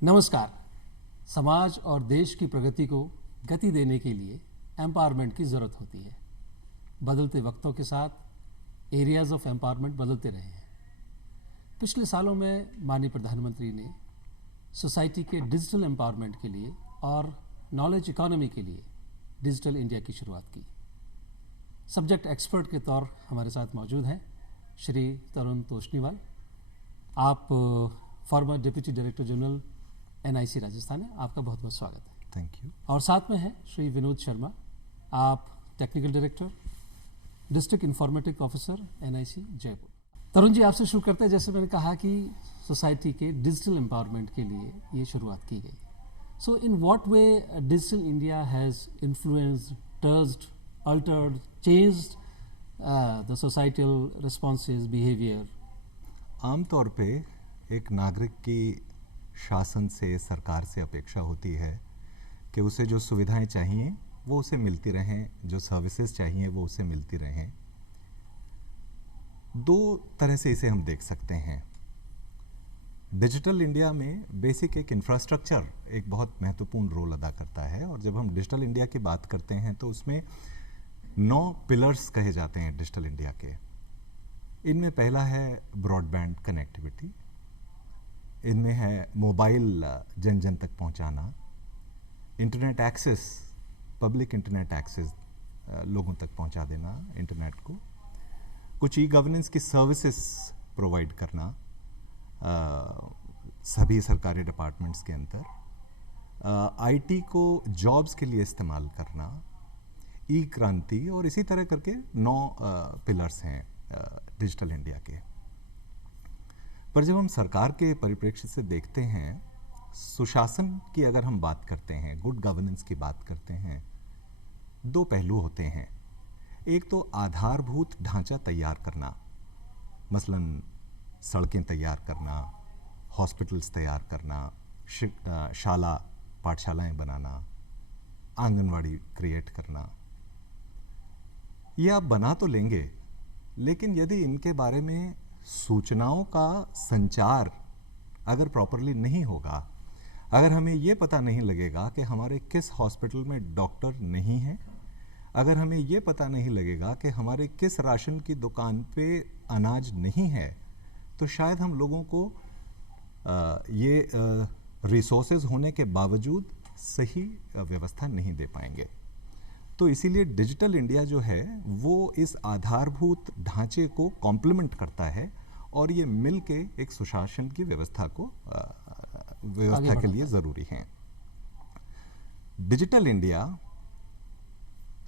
नमस्कार। समाज और देश की प्रगति को गति देने के लिए एम्पावरमेंट की ज़रूरत होती है। बदलते वक्तों के साथ एरियाज़ ऑफ एम्पावरमेंट बदलते रहे हैं। पिछले सालों में माननीय प्रधानमंत्री ने सोसाइटी के डिजिटल एम्पावरमेंट के लिए और नॉलेज इकोनॉमी के लिए डिजिटल इंडिया की शुरुआत की। सब्जेक्ट एक्सपर्ट के तौर हमारे साथ मौजूद हैं श्री तरुण तोष्णीवाल। आप former deputy director general NIC Rajasthan है। आपका बहुत बहुत स्वागत है। Thank you. और साथ में है श्री विनोद शर्मा, आप technical director district informatic officer NIC Jaipur. Tarun ji, आपसे शुरू करते हैं। जैसे मैंने कहा कि सोसाइटी के डिजिटल एम्पावरमेंट के लिए ये शुरुआत की गई। So in what way digital India has influenced, turned, altered, changed the societal responses, behaviour? आमतौर पे एक नागरिक की शासन से, सरकार से अपेक्षा होती है कि उसे जो सुविधाएं चाहिए वो उसे मिलती रहें, जो सर्विसेज चाहिए वो उसे मिलती रहें। दो तरह से इसे हम देख सकते हैं। डिजिटल इंडिया में बेसिक एक इंफ्रास्ट्रक्चर एक बहुत महत्वपूर्ण रोल अदा करता है, और जब हम डिजिटल इंडिया की बात करते हैं तो उसमें 9 पिलर्स कहे जाते हैं डिजिटल इंडिया के। इनमें पहला है ब्रॉडबैंड कनेक्टिविटी, इनमें है मोबाइल जन जन तक पहुंचाना, internet access, public internet access, लोगों तक पहुंचा देना इंटरनेट को, कुछ ई गवर्नेंस की सर्विसेज प्रोवाइड करना सभी सरकारी डिपार्टमेंट्स के अंदर, IT को जॉब्स के लिए इस्तेमाल करना, ई क्रांति, और इसी तरह करके 9 पिलर्स हैं डिजिटल इंडिया के। पर जब हम सरकार के परिप्रेक्ष्य से देखते हैं, सुशासन की अगर हम बात करते हैं, गुड गवर्नेंस की बात करते हैं, 2 पहलू होते हैं। एक तो आधारभूत ढांचा तैयार करना, मसलन सड़कें तैयार करना, हॉस्पिटल्स तैयार करना, शाला पाठशालाएं बनाना, आंगनवाड़ी क्रिएट करना। ये आप बना तो लेंगे, लेकिन यदि इनके बारे में सूचनाओं का संचार अगर प्रॉपरली नहीं होगा, अगर हमें ये पता नहीं लगेगा कि हमारे किस हॉस्पिटल में डॉक्टर नहीं है, अगर हमें ये पता नहीं लगेगा कि हमारे किस राशन की दुकान पे अनाज नहीं है, तो शायद हम लोगों को ये रिसोर्सेज होने के बावजूद सही व्यवस्था नहीं दे पाएंगे। तो इसीलिए डिजिटल इंडिया जो है वो इस आधारभूत ढांचे को कॉम्प्लीमेंट करता है, और ये मिल के एक सुशासन की व्यवस्था के लिए ज़रूरी है। डिजिटल इंडिया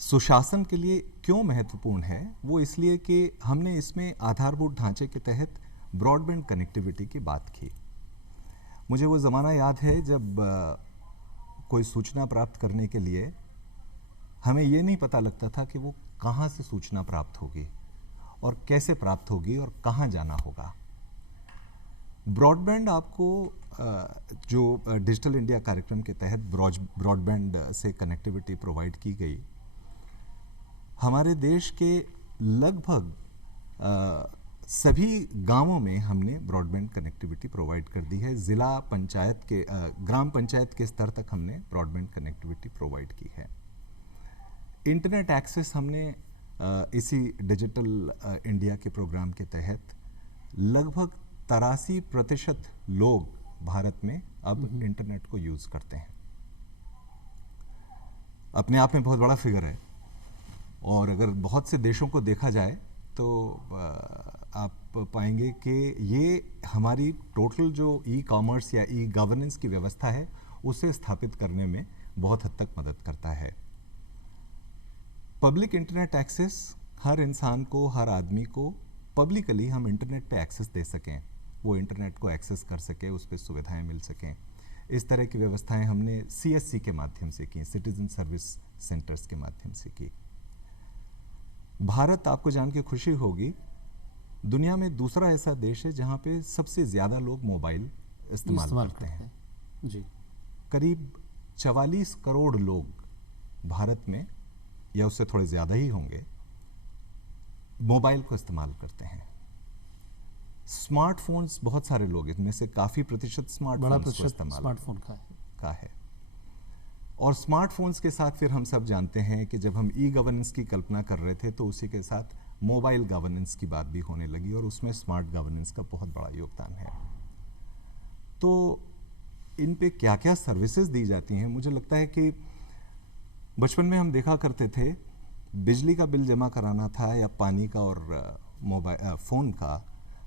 सुशासन के लिए क्यों महत्वपूर्ण है? वो इसलिए कि हमने इसमें आधारभूत ढांचे के तहत ब्रॉडबैंड कनेक्टिविटी की बात की। मुझे वो ज़माना याद है जब कोई सूचना प्राप्त करने के लिए हमें ये नहीं पता लगता था कि वो कहाँ से सूचना प्राप्त होगी और कैसे प्राप्त होगी और कहाँ जाना होगा। ब्रॉडबैंड आपको जो डिजिटल इंडिया कार्यक्रम के तहत ब्रॉडबैंड से कनेक्टिविटी प्रोवाइड की गई, हमारे देश के लगभग सभी गांवों में हमने ब्रॉडबैंड कनेक्टिविटी प्रोवाइड कर दी है। ज़िला पंचायत के ग्राम पंचायत के स्तर तक हमने ब्रॉडबैंड कनेक्टिविटी प्रोवाइड की है। इंटरनेट एक्सेस हमने इसी डिजिटल इंडिया के प्रोग्राम के तहत लगभग 83% लोग भारत में अब इंटरनेट को यूज़ करते हैं। अपने आप में बहुत बड़ा फिगर है, और अगर बहुत से देशों को देखा जाए तो आप पाएंगे कि ये हमारी टोटल जो ई-कॉमर्स या ई-गवर्नेंस की व्यवस्था है उसे स्थापित करने में बहुत हद तक मदद करता है। पब्लिक इंटरनेट एक्सेस, हर इंसान को, हर आदमी को पब्लिकली हम इंटरनेट पे एक्सेस दे सकें, वो इंटरनेट को एक्सेस कर सके, उस पर सुविधाएं मिल सकें, इस तरह की व्यवस्थाएं हमने CSC के माध्यम से की, सिटीजन सर्विस सेंटर्स के माध्यम से की। भारत, आपको जान के खुशी होगी, दुनिया में दूसरा ऐसा देश है जहां पे सबसे ज़्यादा लोग मोबाइल इस्तेमाल करते हैं। जी। करीब 44 करोड़ लोग भारत में, या उससे थोड़े ज़्यादा ही होंगे, मोबाइल को इस्तेमाल करते हैं। स्मार्टफोन्स बहुत सारे लोग, इनमें से काफ़ी प्रतिशत बड़ा स्मार्टफोन्स को प्रतिशत इस्तेमाल स्मार्टफोन का है। और स्मार्टफोन्स के साथ फिर हम सब जानते हैं कि जब हम ई गवर्नेंस की कल्पना कर रहे थे तो उसी के साथ मोबाइल गवर्नेंस की बात भी होने लगी और उसमें स्मार्ट गवर्नेंस का बहुत बड़ा योगदान है। तो इन पे क्या क्या सर्विसेज दी जाती हैं? मुझे लगता है कि बचपन में हम देखा करते थे, बिजली का बिल जमा कराना था या पानी का और मोबाइल फ़ोन का,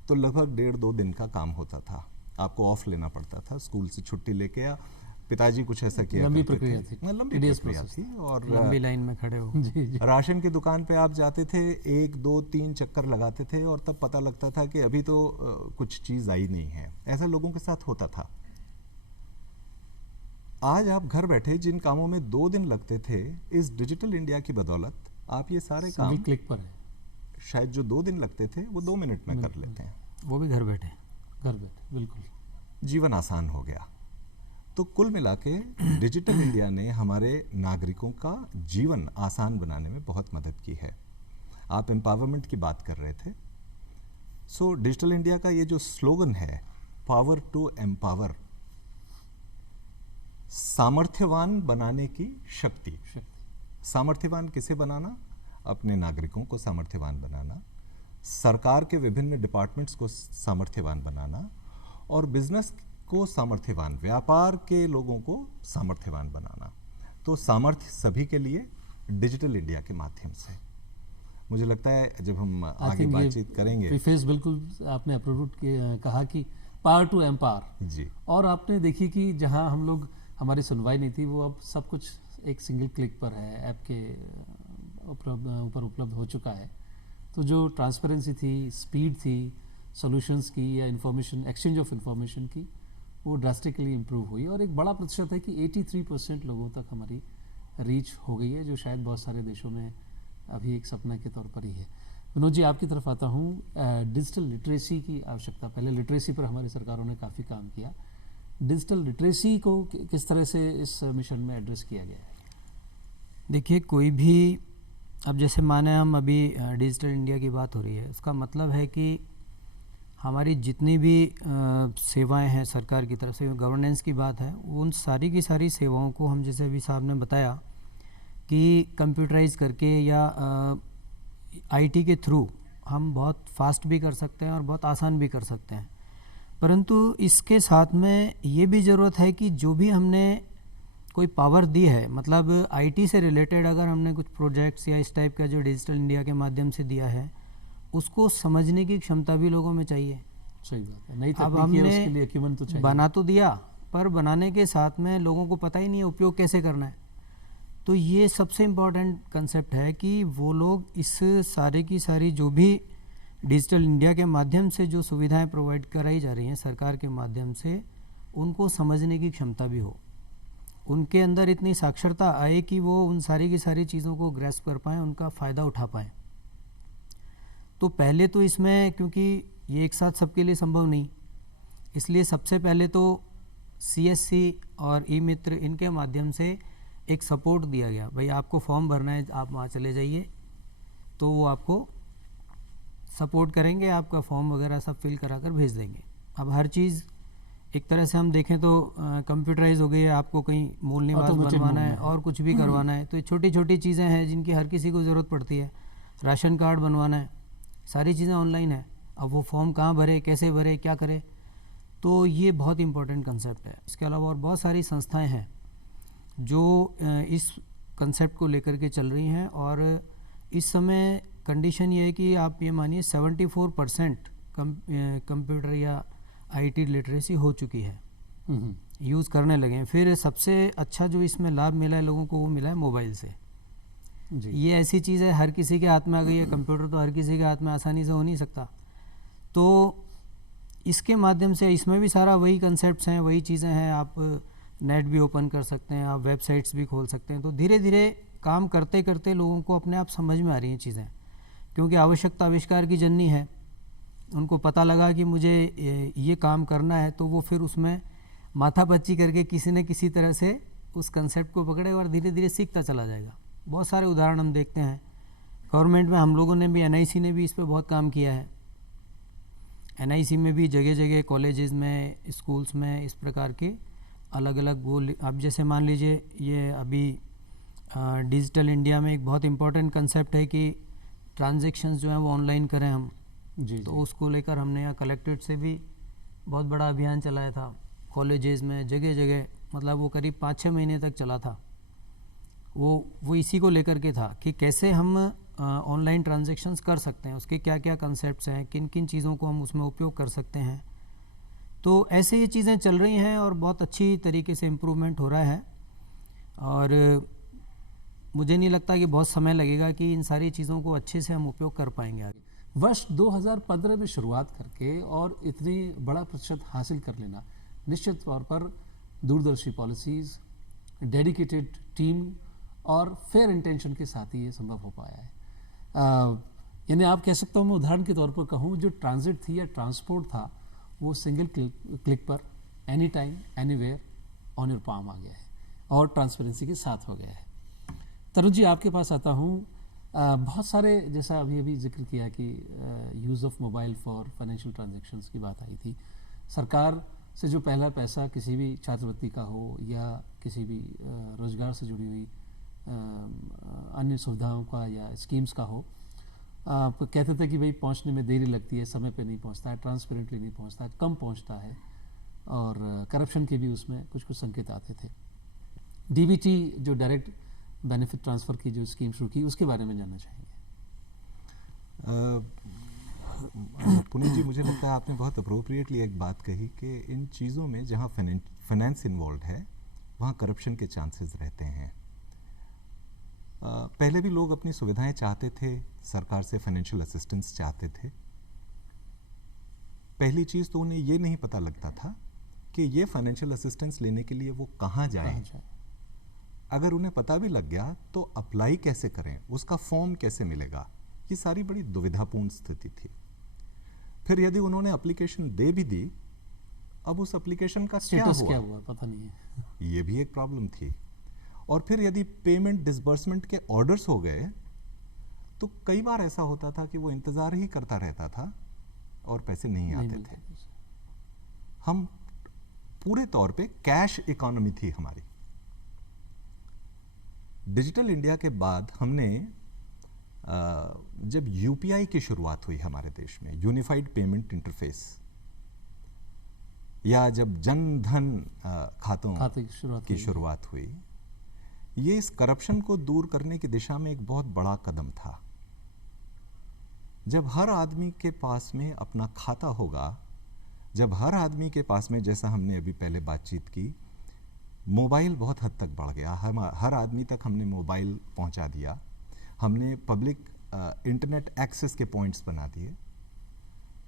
तो लगभग 1.5-2 दिन का काम होता था। आपको ऑफ लेना पड़ता था, स्कूल से छुट्टी लेके, या पिताजी कुछ ऐसा किया लंबी करते प्रक्रिया थे। थी, लंबी tedious प्रक्रिया process। थी और लंबी लाइन में खड़े हो। जी जी। राशन की दुकान पे आप जाते थे, 1 2 3 चक्कर लगाते थे और तब पता लगता था कि अभी तो कुछ चीज़ आई नहीं है। ऐसा लोगों के साथ होता था। आज आप घर बैठे जिन कामों में 2 दिन लगते थे, इस डिजिटल इंडिया की बदौलत आप ये सारे काम सिंगल क्लिक पर है, शायद जो 2 दिन लगते थे वो 2 मिनट में कर लेते हैं। वो भी घर बैठे। घर बैठे, बिल्कुल। जीवन आसान हो गया। तो कुल मिला के डिजिटल इंडिया ने हमारे नागरिकों का जीवन आसान बनाने में बहुत मदद की है। आप एम्पावरमेंट की बात कर रहे थे। सो डिजिटल इंडिया का ये जो स्लोगन है, पावर टू एम्पावर, सामर्थ्यवान बनाने की शक्ति। सामर्थ्यवान किसे बनाना? अपने नागरिकों को सामर्थ्यवान बनाना, सरकार के विभिन्न डिपार्टमेंट्स को सामर्थ्यवान बनाना, और बिजनेस को सामर्थ्यवान, व्यापार के लोगों को सामर्थ्यवान बनाना। तो सामर्थ्य सभी के लिए डिजिटल इंडिया के माध्यम से। मुझे लगता है जब हम आगे बातचीत करेंगे, प्रीफेस बिल्कुल आपने अप्रूव कहा कि पावर टू एम्पावर जी, और आपने देखी कि जहां हम लोग, हमारी सुनवाई नहीं थी, वो अब सब कुछ एक सिंगल क्लिक पर है, ऐप के ऊपर उपलब्ध हो चुका है। तो जो ट्रांसपेरेंसी थी, स्पीड थी सॉल्यूशंस की या इंफॉर्मेशन एक्सचेंज ऑफ इंफॉर्मेशन की, वो ड्रास्टिकली इम्प्रूव हुई और एक बड़ा प्रतिशत है कि 83% लोगों तक हमारी रीच हो गई है, जो शायद बहुत सारे देशों में अभी एक सपना के तौर पर ही है। विनोद जी, आपकी तरफ आता हूँ। डिजिटल लिटरेसी की आवश्यकता, पहले लिटरेसी पर हमारी सरकारों ने काफ़ी काम किया, डिजिटल लिटरेसी को किस तरह से इस मिशन में एड्रेस किया गया है? देखिए, कोई भी, अब जैसे माने हम अभी डिजिटल इंडिया की बात हो रही है, उसका मतलब है कि हमारी जितनी भी सेवाएं हैं सरकार की तरफ से, गवर्नेंस की बात है, उन सारी की सारी सेवाओं को हम, जैसे अभी साहब ने बताया कि कंप्यूटराइज करके या आईटी के थ्रू हम बहुत फास्ट भी कर सकते हैं और बहुत आसान भी कर सकते हैं। परंतु इसके साथ में ये भी ज़रूरत है कि जो भी हमने कोई पावर दी है, मतलब आईटी से रिलेटेड अगर हमने कुछ प्रोजेक्ट्स या इस टाइप का जो डिजिटल इंडिया के माध्यम से दिया है, उसको समझने की क्षमता भी लोगों में चाहिए। सही बात है, नई अब तकनीक है, हमने उसके लिए एक्यूमेंट तो चाहिए। बना तो दिया, पर बनाने के साथ में लोगों को पता ही नहीं है उपयोग कैसे करना है। तो ये सबसे इम्पॉर्टेंट कंसेप्ट है कि वो लोग इस सारे की सारी जो भी डिजिटल इंडिया के माध्यम से जो सुविधाएं प्रोवाइड कराई जा रही हैं सरकार के माध्यम से, उनको समझने की क्षमता भी हो, उनके अंदर इतनी साक्षरता आए कि वो उन सारी की सारी चीज़ों को ग्रैस्प कर पाएँ, उनका फ़ायदा उठा पाएँ। तो पहले तो इसमें, क्योंकि ये एक साथ सबके लिए संभव नहीं, इसलिए सबसे पहले तो CSC और ई मित्र, इनके माध्यम से एक सपोर्ट दिया गया। भाई आपको फॉर्म भरना है, आप वहाँ चले जाइए, तो वो आपको सपोर्ट करेंगे, आपका फॉर्म वगैरह सब फिल करा कर भेज देंगे। अब हर चीज़ एक तरह से हम देखें तो कंप्यूटराइज हो गई है। आपको कहीं मूल निवास बनवाना है और कुछ भी करवाना है, तो ये छोटी छोटी चीज़ें हैं जिनकी हर किसी को ज़रूरत पड़ती है। राशन कार्ड बनवाना है, सारी चीज़ें ऑनलाइन है। अब वो फॉर्म कहाँ भरे, कैसे भरे, क्या करे, तो ये बहुत इंपॉर्टेंट कंसेप्ट है। इसके अलावा और बहुत सारी संस्थाएं हैं जो इस कंसेप्ट को लेकर के चल रही हैं, और इस समय कंडीशन ये है कि आप ये मानिए 74% कंप्यूटर या आईटी लिटरेसी हो चुकी है, यूज़ करने लगे हैं। फिर सबसे अच्छा जो इसमें लाभ मिला है लोगों को, वो मिला है मोबाइल से। जी। ये ऐसी चीज़ है, हर किसी के हाथ में आ गई है। कंप्यूटर तो हर किसी के हाथ में आसानी से हो नहीं सकता, तो इसके माध्यम से इसमें भी सारा वही कंसेप्ट्स हैं, वही चीज़ें हैं। आप नेट भी ओपन कर सकते हैं, आप वेबसाइट्स भी खोल सकते हैं। तो धीरे धीरे काम करते करते लोगों को अपने आप समझ में आ रही हैं चीज़ें, क्योंकि आवश्यकता आविष्कार की जननी है। उनको पता लगा कि मुझे ये काम करना है, तो वो फिर उसमें माथापच्ची करके किसी न किसी तरह से उस कंसेप्ट को पकड़े और धीरे धीरे सीखता चला जाएगा। बहुत सारे उदाहरण हम देखते हैं। गवर्नमेंट में हम लोगों ने भी, NIC ने भी इस पर बहुत काम किया है। एनआईसी में भी जगह जगह कॉलेजेस में, स्कूल्स में इस प्रकार के अलग अलग वो अब जैसे मान लीजिए ये अभी डिजिटल इंडिया में एक बहुत इम्पोर्टेंट कंसेप्ट है कि ट्रांजैक्शंस जो हैं वो ऑनलाइन करें हम। जी तो उसको लेकर हमने यहाँ कलेक्ट्रेट से भी बहुत बड़ा अभियान चलाया था, कॉलेजेस में जगह जगह, मतलब वो करीब 5-6 महीने तक चला था। वो इसी को लेकर के था कि कैसे हम ऑनलाइन ट्रांजैक्शंस कर सकते हैं, उसके क्या क्या कंसेप्ट्स हैं, किन किन चीज़ों को हम उसमें उपयोग कर सकते हैं। तो ऐसे ये चीज़ें चल रही हैं और बहुत अच्छी तरीके से इम्प्रूवमेंट हो रहा है, और मुझे नहीं लगता कि बहुत समय लगेगा कि इन सारी चीज़ों को अच्छे से हम उपयोग कर पाएंगे आगे। वर्ष 2015 में शुरुआत करके और इतनी बड़ा प्रतिशत हासिल कर लेना निश्चित तौर पर दूरदर्शी पॉलिसीज़, डेडिकेटेड टीम और फेयर इंटेंशन के साथ ही ये संभव हो पाया है। यानी आप कह सकते हो, मैं उदाहरण के तौर पर कहूँ, जो ट्रांजिट थी या ट्रांसपोर्ट था वो सिंगल क्लिक पर any time anywhere on your palm आ गया है और ट्रांसपेरेंसी के साथ हो गया है। तरुण जी, आपके पास आता हूँ। बहुत सारे, जैसा अभी जिक्र किया कि use of mobile for financial transactions की बात आई थी। सरकार से जो पहला पैसा किसी भी छात्रवृत्ति का हो या किसी भी रोजगार से जुड़ी हुई अन्य सुविधाओं का या स्कीम्स का हो, कहते थे कि भाई पहुंचने में देरी लगती है, समय पे नहीं पहुंचता है, ट्रांसपेरेंटली नहीं पहुंचता है, कम पहुंचता है, और करप्शन के भी उसमें कुछ कुछ संकेत आते थे। डीबीटी जो डायरेक्ट बेनिफिट ट्रांसफ़र की जो स्कीम शुरू की, उसके बारे में जानना चाहेंगे। पुनीत जी, मुझे लगता है आपने बहुत अप्रोप्रिएटली एक बात कही कि इन चीज़ों में जहाँ फाइनेंस इन्वॉल्व है वहाँ करप्शन के चांसेस रहते हैं। पहले भी लोग अपनी सुविधाएं चाहते थे, सरकार से फाइनेंशियल असिस्टेंस चाहते थे। पहली चीज़ तो उन्हें ये नहीं पता लगता था कि ये फाइनेंशियल असिस्टेंस लेने के लिए वो कहाँ जाएं। अगर उन्हें पता भी लग गया तो अप्लाई कैसे करें, उसका फॉर्म कैसे मिलेगा, ये सारी बड़ी दुविधापूर्ण स्थिति थी। फिर यदि उन्होंने एप्लीकेशन दे भी दी, अब उस एप्लीकेशन का क्या हुआ पता नहीं है। ये भी एक प्रॉब्लम थी। और फिर यदि पेमेंट डिसबर्समेंट के ऑर्डर्स हो गए तो कई बार ऐसा होता था कि वो इंतज़ार ही करता रहता था और पैसे नहीं आते थे। हम पूरे तौर पे कैश इकोनॉमी थी हमारी। डिजिटल इंडिया के बाद हमने जब यूपीआई की शुरुआत हुई हमारे देश में, यूनिफाइड पेमेंट इंटरफेस, या जब जन धन खातों की शुरुआत हुई, ये इस करप्शन को दूर करने की दिशा में एक बहुत बड़ा कदम था। जब हर आदमी के पास में अपना खाता होगा, जब हर आदमी के पास में, जैसा हमने अभी पहले बातचीत की, मोबाइल बहुत हद तक बढ़ गया, हर आदमी तक हमने मोबाइल पहुंचा दिया, हमने पब्लिक इंटरनेट एक्सेस के पॉइंट्स बना दिए,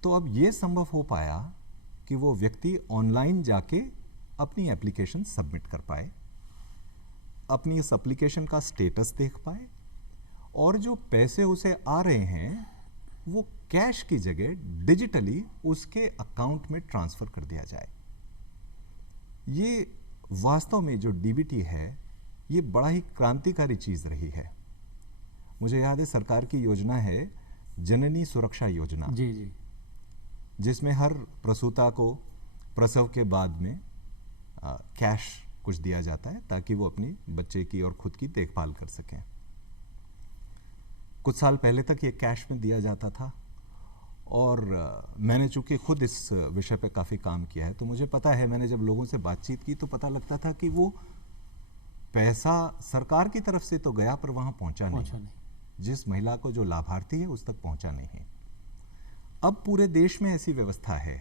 तो अब ये संभव हो पाया कि वो व्यक्ति ऑनलाइन जाके अपनी एप्लीकेशन सबमिट कर पाए, अपनी इस एप्लीकेशन का स्टेटस देख पाए, और जो पैसे उसे आ रहे हैं वो कैश की जगह डिजिटली उसके अकाउंट में ट्रांसफ़र कर दिया जाए। ये वास्तव में जो डीबीटी है, ये बड़ा ही क्रांतिकारी चीज़ रही है। मुझे याद है सरकार की योजना है जननी सुरक्षा योजना, जी जी, जिसमें हर प्रसूता को प्रसव के बाद में कैश कुछ दिया जाता है ताकि वो अपनी बच्चे की और खुद की देखभाल कर सकें। कुछ साल पहले तक ये कैश में दिया जाता था, और मैंने चूंकि खुद इस विषय पे काफ़ी काम किया है तो मुझे पता है, मैंने जब लोगों से बातचीत की तो पता लगता था कि वो पैसा सरकार की तरफ से तो गया पर वहाँ पहुँचा नहीं। जिस महिला को जो लाभार्थी है उस तक पहुँचा नहीं। अब पूरे देश में ऐसी व्यवस्था है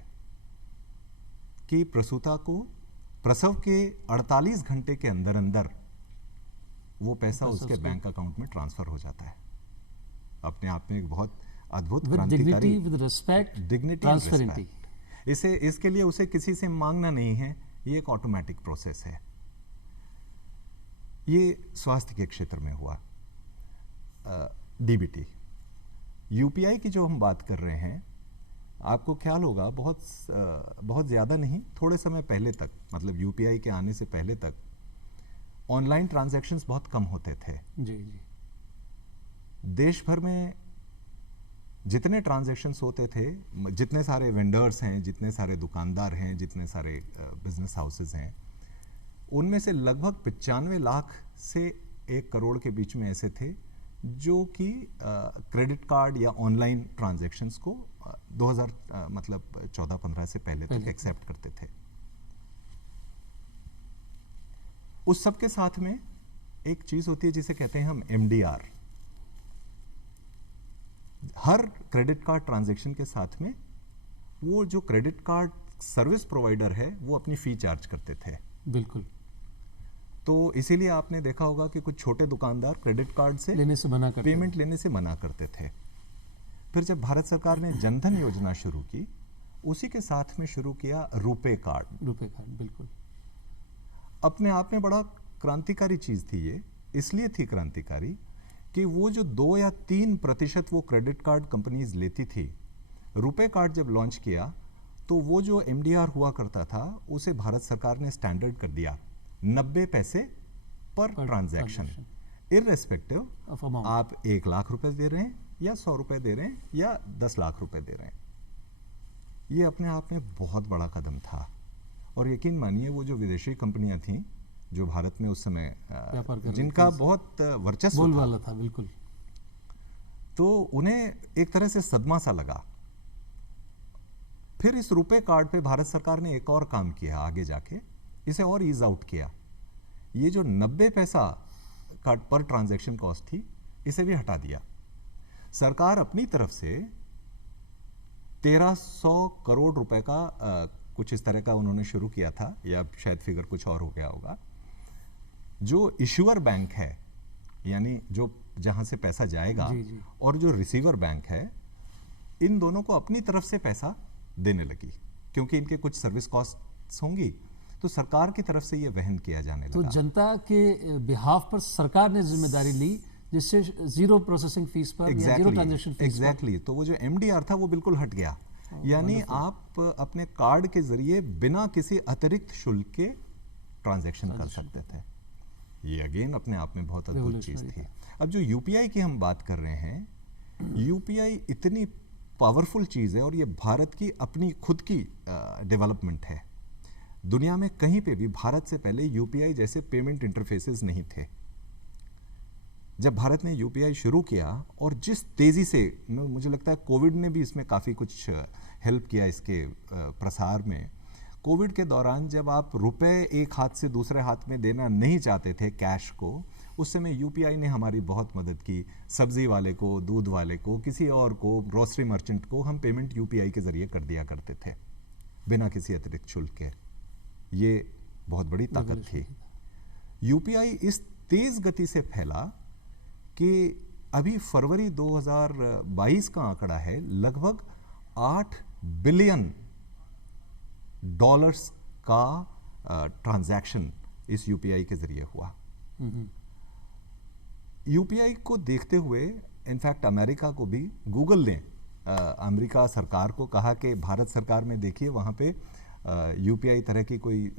कि प्रसूता को प्रसव के 48 घंटे के अंदर अंदर वो पैसा उसके बैंक अकाउंट में ट्रांसफर हो जाता है। अपने आप में एक बहुत अद्भुत क्रांतिकारी, विद रिस्पेक्ट, डिग्निटी, ट्रांसपेरेंटी। इसके लिए उसे किसी से मांगना नहीं है, ये एक ऑटोमेटिक प्रोसेस है। ये स्वास्थ्य के क्षेत्र में हुआ। डीबीटी, यूपीआई की जो हम बात कर रहे हैं, आपको ख्याल होगा बहुत ज़्यादा नहीं, थोड़े समय पहले तक, मतलब यूपीआई के आने से पहले तक ऑनलाइन ट्रांजैक्शंस बहुत कम होते थे। जी जी। देश भर में जितने ट्रांजैक्शंस होते थे, जितने सारे वेंडर्स हैं, जितने सारे दुकानदार हैं, जितने सारे बिजनेस हाउसेस हैं, उनमें से लगभग 95 लाख से 1 करोड़ के बीच में ऐसे थे जो कि क्रेडिट कार्ड या ऑनलाइन ट्रांजैक्शंस को 2000 मतलब 14-15 से पहले तक एक्सेप्ट करते थे। उस सब के साथ में एक चीज होती है जिसे कहते हैं हम MDR। हर क्रेडिट कार्ड ट्रांजैक्शन के साथ में वो जो क्रेडिट कार्ड सर्विस प्रोवाइडर है वो अपनी फी चार्ज करते थे। बिल्कुल। तो इसीलिए आपने देखा होगा कि कुछ छोटे दुकानदार क्रेडिट कार्ड से लेने से मना करते पेमेंट लेने से मना करते थे। फिर जब भारत सरकार ने जनधन योजना शुरू की, उसी के साथ में शुरू किया रुपे कार्ड। रुपए कार्ड, बिल्कुल। अपने आप में बड़ा क्रांतिकारी चीज थी ये। इसलिए थी क्रांतिकारी कि वो जो 2 या 3% वो क्रेडिट कार्ड कंपनीज लेती थी, रुपे कार्ड जब लॉन्च किया तो वो जो MDR हुआ करता था उसे भारत सरकार ने स्टैंडर्ड कर दिया 90 पैसे पर ट्रांजैक्शन, इररेस्पेक्टिव Of amount. आप 1 लाख रुपए दे रहे हैं या 100 रुपए दे रहे हैं या 10 लाख रुपए दे रहे हैं। ये अपने आप में बहुत बड़ा कदम था। और यकीन मानिए वो जो विदेशी कंपनियां थीं जो भारत में उस समय व्यापार कर रही जिनका थी, बहुत वर्चस्व था, बोलबाला था, बिल्कुल। तो उन्हें एक तरह से सदमा सा लगा। फिर इस रुपए कार्ड पे भारत सरकार ने एक और काम किया आगे जाके, इसे और ईज आउट किया। ये जो 90 पैसा कार्ड पर ट्रांजैक्शन कॉस्ट थी, इसे भी हटा दिया। सरकार अपनी तरफ से 1300 करोड़ रुपए का कुछ इस तरह का उन्होंने शुरू किया था, या शायद फिगर कुछ और हो गया होगा। जो इश्यूअर बैंक है, यानी जो जहां से पैसा जाएगा, जी, जी। और जो रिसीवर बैंक है, इन दोनों को अपनी तरफ से पैसा देने लगी, क्योंकि इनके कुछ सर्विस कॉस्ट होंगी, तो सरकार की तरफ से ये वहन किया जाने तो लगा। जनता के बिहाफ पर सरकार ने जिम्मेदारी ली, जिससे जीरो प्रोसेसिंग फीस पर या जीरो ट्रांजैक्शन फीस एग्जैक्टली। तो वो जो MDR था वो बिल्कुल हट गया। यानी आप अपने कार्ड के जरिए बिना किसी अतिरिक्त शुल्क के ट्रांजैक्शन कर सकते थे। ये अगेन अपने आप में बहुत अद्भुत चीज थी। अब जो UPI की हम बात कर रहे हैं, UPI इतनी पावरफुल चीज है और ये भारत की अपनी खुद की डेवलपमेंट है। दुनिया में कहीं पे भी भारत से पहले UPI जैसे पेमेंट इंटरफेसेस नहीं थे। जब भारत ने UPI शुरू किया, और जिस तेजी से, मुझे लगता है कोविड ने भी इसमें काफ़ी कुछ हेल्प किया इसके प्रसार में। कोविड के दौरान जब आप रुपए एक हाथ से दूसरे हाथ में देना नहीं चाहते थे कैश को, उस समय UPI ने हमारी बहुत मदद की। सब्जी वाले को, दूध वाले को, किसी और को, ग्रोसरी मर्चेंट को हम पेमेंट UPI के जरिए कर दिया करते थे बिना किसी अतिरिक्त शुल्क के। ये बहुत बड़ी ताकत थी। UPI इस तेज गति से फैला कि अभी फरवरी 2022 का आंकड़ा है, लगभग $8 बिलियन का ट्रांजैक्शन इस UPI के जरिए हुआ। UPI को देखते हुए इनफैक्ट अमेरिका को भी, गूगल ने अमेरिका सरकार को कहा कि भारत सरकार में देखिए वहाँ पे UPI तरह की कोई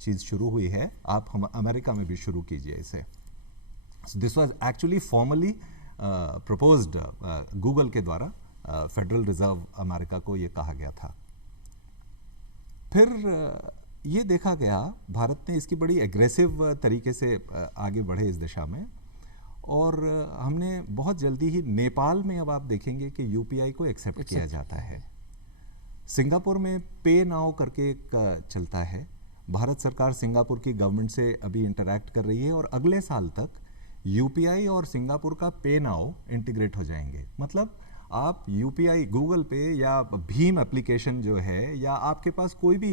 चीज़ शुरू हुई है, आप हम अमेरिका में भी शुरू कीजिए इसे। This was actually formally proposed Google के द्वारा, फेडरल रिजर्व अमेरिका को ये कहा गया था। फिर ये देखा गया, भारत ने इसकी बड़ी एग्रेसिव तरीके से आगे बढ़े इस दिशा में, और हमने बहुत जल्दी ही नेपाल में, अब आप देखेंगे कि UPI को एक्सेप्ट किया जाता है। सिंगापुर में पे नाउ करके एक चलता है। भारत सरकार सिंगापुर की गवर्नमेंट से अभी इंटरैक्ट कर रही है, और अगले साल तक UPI और सिंगापुर का पे नाउ इंटीग्रेट हो जाएंगे। मतलब आप UPI, गूगल पे या भीम एप्लीकेशन जो है, या आपके पास कोई भी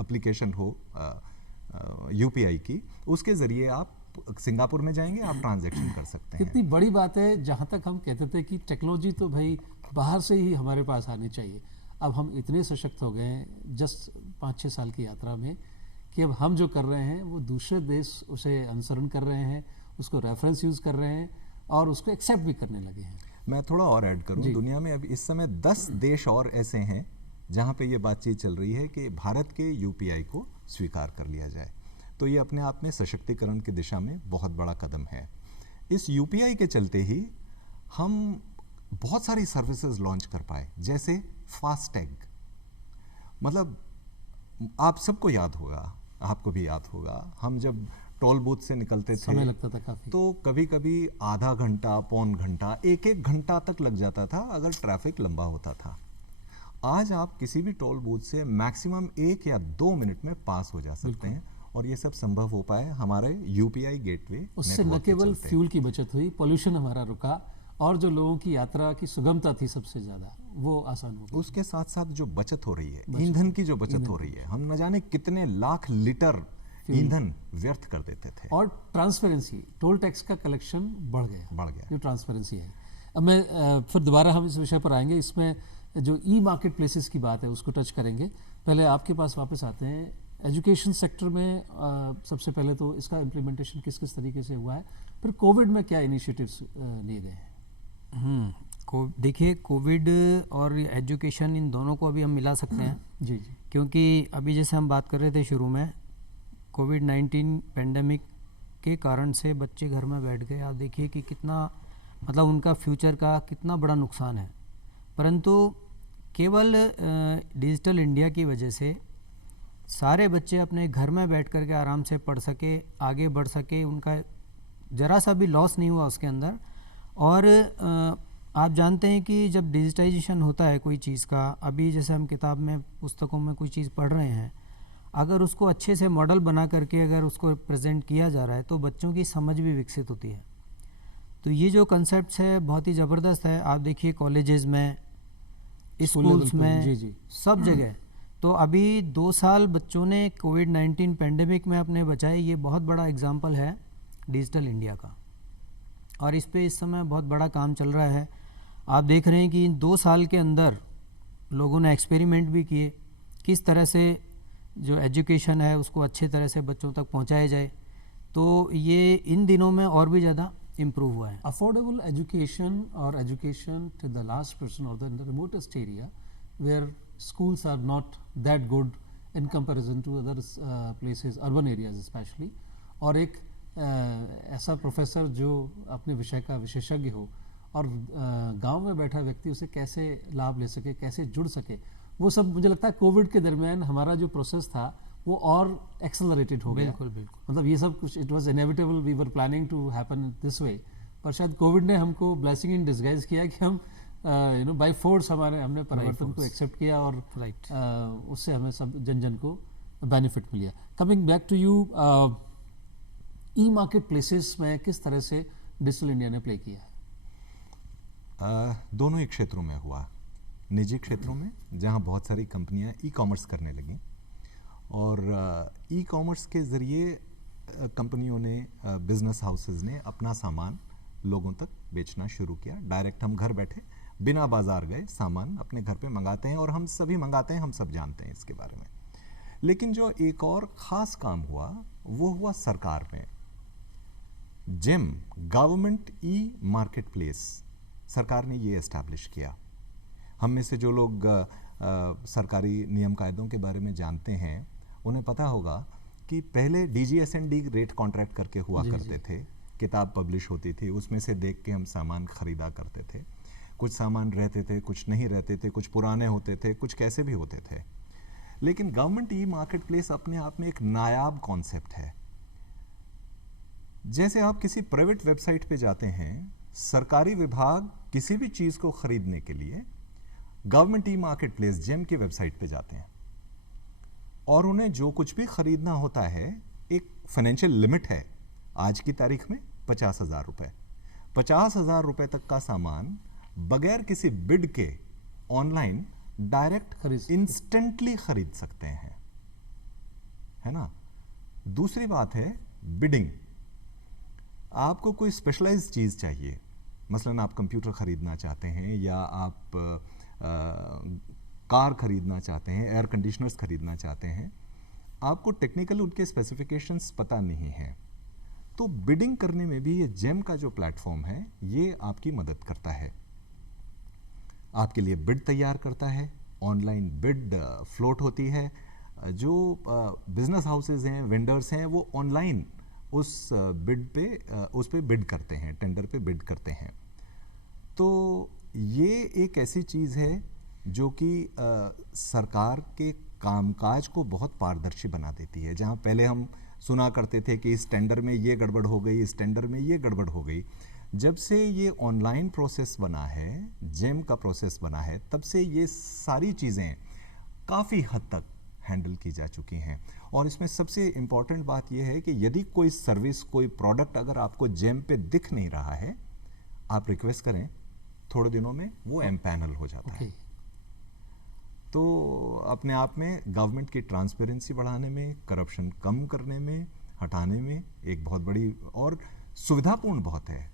एप्लीकेशन हो UPI की, उसके जरिए आप सिंगापुर में जाएंगे, आप ट्रांजैक्शन कर सकते हैं। कितनी बड़ी बात है। जहाँ तक हम कहते थे कि टेक्नोलॉजी तो भाई बाहर से ही हमारे पास आनी चाहिए, अब हम इतने सशक्त हो गए हैं जस्ट 5-6 साल की यात्रा में, कि अब हम जो कर रहे हैं वो दूसरे देश उसे अनुसरण कर रहे हैं, उसको रेफरेंस यूज़ कर रहे हैं और उसको एक्सेप्ट भी करने लगे हैं। मैं थोड़ा और ऐड करूं, दुनिया में अब इस समय 10 देश और ऐसे हैं जहां पे ये बातचीत चल रही है कि भारत के UPI को स्वीकार कर लिया जाए। तो ये अपने आप में सशक्तिकरण की दिशा में बहुत बड़ा कदम है। इस UPI के चलते ही हम बहुत सारी सर्विसेज लॉन्च कर पाए, जैसे फास्टैग। मतलब आप सबको याद होगा, आपको भी याद होगा, हम जब टोल बूथ से निकलते थे समय लगता था काफी। तो कभी कभी आधा घंटा, पौन घंटा, एक एक घंटा तक लग जाता था अगर ट्रैफिक लंबा होता था। आज आप किसी भी टोल बूथ से मैक्सिमम 1 या 2 मिनट में पास हो जा सकते हैं, और ये सब संभव हो पाए हमारे यूपीआई गेटवे उससे न केवल फ्यूल की बचत हुई, पोल्यूशन हमारा रुका, और जो लोगों की यात्रा की सुगमता थी सबसे ज़्यादा, वो आसान हो गई। उसके साथ साथ जो बचत हो रही है, ईंधन की जो बचत हो रही है, हम न जाने कितने लाख लीटर ईंधन व्यर्थ कर देते थे। और ट्रांसपेरेंसी, टोल टैक्स का कलेक्शन बढ़ गया, जो ट्रांसपेरेंसी है। अब मैं फिर दोबारा हम इस विषय पर आएंगे, इसमें जो ई मार्केट प्लेसेस की बात है उसको टच करेंगे। पहले आपके पास वापस आते हैं, एजुकेशन सेक्टर में सबसे पहले तो इसका इम्प्लीमेंटेशन किस किस तरीके से हुआ है, फिर कोविड में क्या इनिशिएटिव्स लिए गए हैं? देखिए, कोविड और एजुकेशन, इन दोनों को अभी हम मिला सकते हैं। जी जी। क्योंकि अभी जैसे हम बात कर रहे थे शुरू में, कोविड-19 पेंडेमिक के कारण से बच्चे घर में बैठ गए। आप देखिए कि कितना, मतलब उनका फ्यूचर का कितना बड़ा नुकसान है। परंतु केवल डिजिटल इंडिया की वजह से सारे बच्चे अपने घर में बैठ कर के आराम से पढ़ सके, आगे बढ़ सके, उनका ज़रा सा भी लॉस नहीं हुआ उसके अंदर। और आप जानते हैं कि जब डिजिटाइजेशन होता है कोई चीज़ का, अभी जैसे हम किताब में, पुस्तकों में कोई चीज़ पढ़ रहे हैं, अगर उसको अच्छे से मॉडल बना करके अगर उसको प्रेजेंट किया जा रहा है तो बच्चों की समझ भी विकसित होती है। तो ये जो कंसेप्ट है बहुत ही ज़बरदस्त है। आप देखिए कॉलेजेस में, स्कूल्स में, जी जी, सब जगह। तो अभी 2 साल बच्चों ने कोविड-19 पेंडेमिक में अपने बचाए, ये बहुत बड़ा एग्जाम्पल है डिजिटल इंडिया का। और इस पे इस समय बहुत बड़ा काम चल रहा है। आप देख रहे हैं कि इन 2 साल के अंदर लोगों ने एक्सपेरिमेंट भी किए, किस तरह से जो एजुकेशन है उसको अच्छे तरह से बच्चों तक पहुंचाया जाए। तो ये इन दिनों में और भी ज़्यादा इम्प्रूव हुआ है। अफोर्डेबल एजुकेशन और education to the last person और the remotest area where schools are not that good in comparison to other places, urban areas especially, और एक ऐसा प्रोफेसर जो अपने विषय का विशेषज्ञ हो और गांव में बैठा व्यक्ति उसे कैसे लाभ ले सके, कैसे जुड़ सके, वो सब मुझे लगता है कोविड के दरमियान हमारा जो प्रोसेस था वो और एक्सेलरेटेड हो गया। बिल्कुल बिल्कुल, मतलब ये सब कुछ, it was inevitable, we were planning to happen this way, पर शायद कोविड ने हमको ब्लेसिंग इन डिस्गाइज किया कि हम बाय फोर्स हमने परिवर्तन को एक्सेप्ट किया, और उससे हमें सब जन जन को बेनिफिट मिला। Coming back to you, e market places में किस तरह से डिजिटल इंडिया ने प्ले किया है? दोनों ही क्षेत्रों में हुआ। निजी क्षेत्रों में जहां बहुत सारी कंपनियां ई कॉमर्स करने लगी, और ई कॉमर्स के ज़रिए कंपनियों ने, बिजनेस हाउसेज ने अपना सामान लोगों तक बेचना शुरू किया। डायरेक्ट हम घर बैठे बिना बाजार गए सामान अपने घर पे मंगाते हैं, और हम सभी मंगाते हैं, हम सब जानते हैं इसके बारे में। लेकिन जो एक और ख़ास काम हुआ वो हुआ सरकार में। GeM, government e market place, सरकार ने ये एस्टैब्लिश किया। हम में से जो लोग सरकारी नियम कायदों के बारे में जानते हैं उन्हें पता होगा कि पहले DGS&D रेट कॉन्ट्रैक्ट करके हुआ करते थे। किताब पब्लिश होती थी, उसमें से देख के हम सामान खरीदा करते थे। कुछ सामान रहते थे, कुछ नहीं रहते थे, कुछ पुराने होते थे, कुछ कैसे भी होते थे। लेकिन गवर्नमेंट ई मार्केट प्लेस अपने आप में एक नायाब कॉन्सेप्ट है। जैसे आप किसी प्राइवेट वेबसाइट पे जाते हैं, सरकारी विभाग किसी भी चीज़ को खरीदने के लिए government e market place GeM की वेबसाइट पे जाते हैं, और उन्हें जो कुछ भी खरीदना होता है, एक फाइनेंशियल लिमिट है। आज की तारीख में 50,000 रुपये, 50,000 रुपये तक का सामान बगैर किसी बिड के ऑनलाइन डायरेक्ट इंस्टेंटली खरीद सकते हैं, है ना। दूसरी बात है बिडिंग। आपको कोई स्पेशलाइज्ड चीज़ चाहिए, मसलन आप कंप्यूटर खरीदना चाहते हैं, या आप कार खरीदना चाहते हैं, एयर कंडीशनर्स खरीदना चाहते हैं, आपको टेक्निकल उनके स्पेसिफिकेशंस पता नहीं है, तो बिडिंग करने में भी ये जेम का जो प्लेटफॉर्म है ये आपकी मदद करता है। आपके लिए बिड तैयार करता है, ऑनलाइन बिड फ्लोट होती है। जो बिजनेस हाउसेज हैं, वेंडर्स हैं, वो ऑनलाइन उस पे बिड करते हैं, टेंडर पे बिड करते हैं। तो ये एक ऐसी चीज़ है जो कि सरकार के कामकाज को बहुत पारदर्शी बना देती है। जहाँ पहले हम सुना करते थे कि इस टेंडर में ये गड़बड़ हो गई, इस टेंडर में ये गड़बड़ हो गई, जब से ये ऑनलाइन प्रोसेस बना है, जेम का प्रोसेस बना है, तब से ये सारी चीज़ें काफ़ी हद तक हैंडल की जा चुकी हैं। और इसमें सबसे इम्पॉर्टेंट बात यह है कि यदि कोई सर्विस, कोई प्रोडक्ट अगर आपको जेम पे दिख नहीं रहा है, आप रिक्वेस्ट करें, थोड़े दिनों में वो एम्पैनल हो जाता है। तो अपने आप में गवर्नमेंट की ट्रांसपेरेंसी बढ़ाने में, करप्शन कम करने में, हटाने में एक बहुत बड़ी और सुविधापूर्ण बहुत है।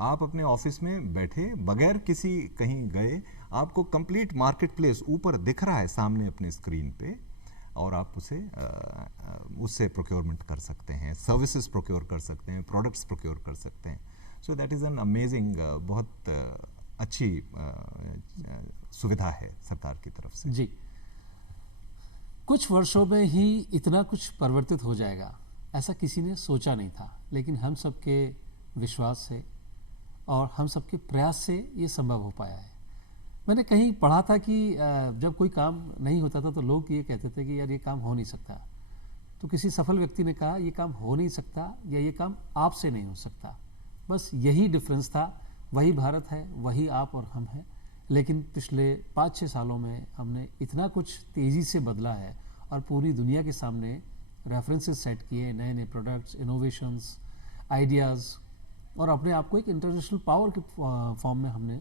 आप अपने ऑफिस में बैठे बगैर किसी कहीं गए, आपको कंप्लीट मार्केट प्लेस ऊपर दिख रहा है सामने अपने स्क्रीन पे, और आप उससे प्रोक्योरमेंट कर सकते हैं, सर्विसेज प्रोक्योर कर सकते हैं, प्रोडक्ट्स प्रोक्योर कर सकते हैं। So that is an amazing, बहुत अच्छी सुविधा है सरकार की तरफ से। जी, कुछ वर्षों में ही इतना कुछ परिवर्तित हो जाएगा ऐसा किसी ने सोचा नहीं था, लेकिन हम सबके विश्वास से और हम सबके प्रयास से ये संभव हो पाया है। मैंने कहीं पढ़ा था कि जब कोई काम नहीं होता था तो लोग ये कहते थे कि यार ये काम हो नहीं सकता, तो किसी सफल व्यक्ति ने कहा ये काम हो नहीं सकता या ये काम आपसे नहीं हो सकता। बस यही डिफरेंस था, वही भारत है, वही आप और हम हैं। लेकिन पिछले 5-6 सालों में हमने इतना कुछ तेज़ी से बदला है और पूरी दुनिया के सामने रेफरेंसेस सेट किए, नए नए प्रोडक्ट्स, इनोवेशंस, आइडियाज़, और अपने आप को एक इंटरनेशनल पावर के फॉर्म में हमने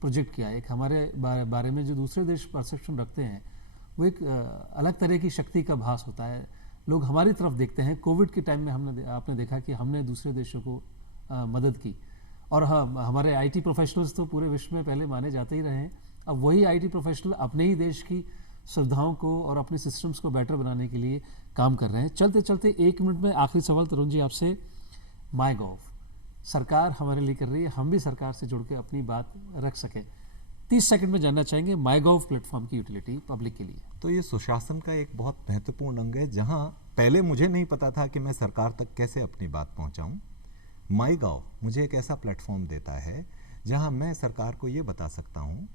प्रोजेक्ट किया। एक हमारे बारे में जो दूसरे देश परसेप्शन रखते हैं वो एक अलग तरह की शक्ति का भास होता है। लोग हमारी तरफ देखते हैं। कोविड के टाइम में आपने देखा कि हमने दूसरे देशों को मदद की, और हमारे आईटी प्रोफेशनल्स तो पूरे विश्व में पहले माने जाते ही रहे हैं। अब वही आईटी प्रोफेशनल अपने ही देश की सुविधाओं को और अपने सिस्टम्स को बेटर बनाने के लिए काम कर रहे हैं। चलते चलते 1 मिनट में आखिरी सवाल तरुण जी आपसे, माईगॉव सरकार हमारे लिए कर रही है, हम भी सरकार से जुड़ के अपनी बात रख सकें। 30 सेकंड में जानना चाहेंगे माईगॉव प्लेटफॉर्म की यूटिलिटी पब्लिक के लिए। तो ये सुशासन का एक बहुत महत्वपूर्ण अंग है, जहाँ पहले मुझे नहीं पता था कि मैं सरकार तक कैसे अपनी बात पहुँचाऊँ। माईगॉव मुझे एक ऐसा प्लेटफॉर्म देता है जहां मैं सरकार को ये बता सकता हूं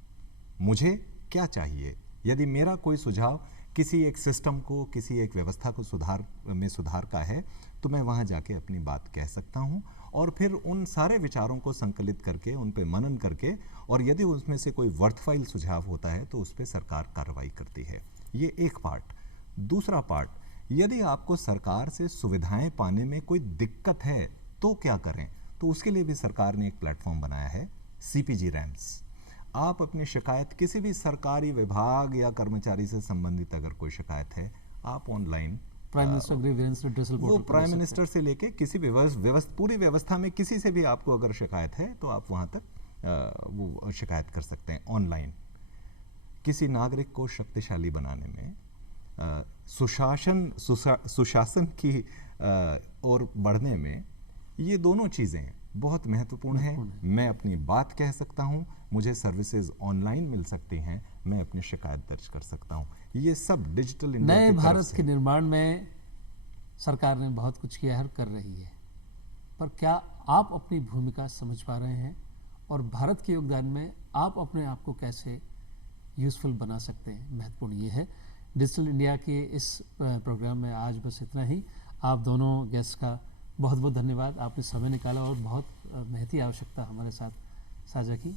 मुझे क्या चाहिए। यदि मेरा कोई सुझाव किसी एक सिस्टम को, किसी एक व्यवस्था को सुधार का है, तो मैं वहां जाके अपनी बात कह सकता हूं, और फिर उन सारे विचारों को संकलित करके, उन पे मनन करके, और यदि उसमें से कोई वर्थफाइल सुझाव होता है तो उस पर सरकार कार्रवाई करती है। ये एक पार्ट। दूसरा पार्ट, यदि आपको सरकार से सुविधाएं पाने में कोई दिक्कत है तो क्या करें, तो उसके लिए भी सरकार ने एक प्लेटफॉर्म बनाया है, CPG रैम्स। आप अपनी शिकायत, किसी भी सरकारी विभाग या कर्मचारी से संबंधित अगर कोई शिकायत है, आप online prime minister grievance redressal portal, वो प्राइम मिनिस्टर से लेके किसी भी पूरी व्यवस्था में किसी से भी आपको अगर शिकायत है तो आप वहां तक वो शिकायत कर सकते हैं ऑनलाइन। किसी नागरिक को शक्तिशाली बनाने में, सुशासन की ओर बढ़ने में, ये दोनों चीज़ें बहुत महत्वपूर्ण हैं। मैं अपनी बात कह सकता हूँ, मुझे सर्विसेज ऑनलाइन मिल सकती हैं, मैं अपनी शिकायत दर्ज कर सकता हूँ। ये सब डिजिटल इंडिया नए की तरफ भारत से के निर्माण में सरकार ने बहुत कुछ किया है, कर रही है, पर क्या आप अपनी भूमिका समझ पा रहे हैं, और भारत के योगदान में आप अपने आप को कैसे यूज़फुल बना सकते हैं? महत्वपूर्ण ये है। डिजिटल इंडिया के इस प्रोग्राम में आज बस इतना ही। आप दोनों गेस्ट का बहुत बहुत धन्यवाद, आपने समय निकाला और बहुत महती आवश्यकता हमारे साथ साझा की।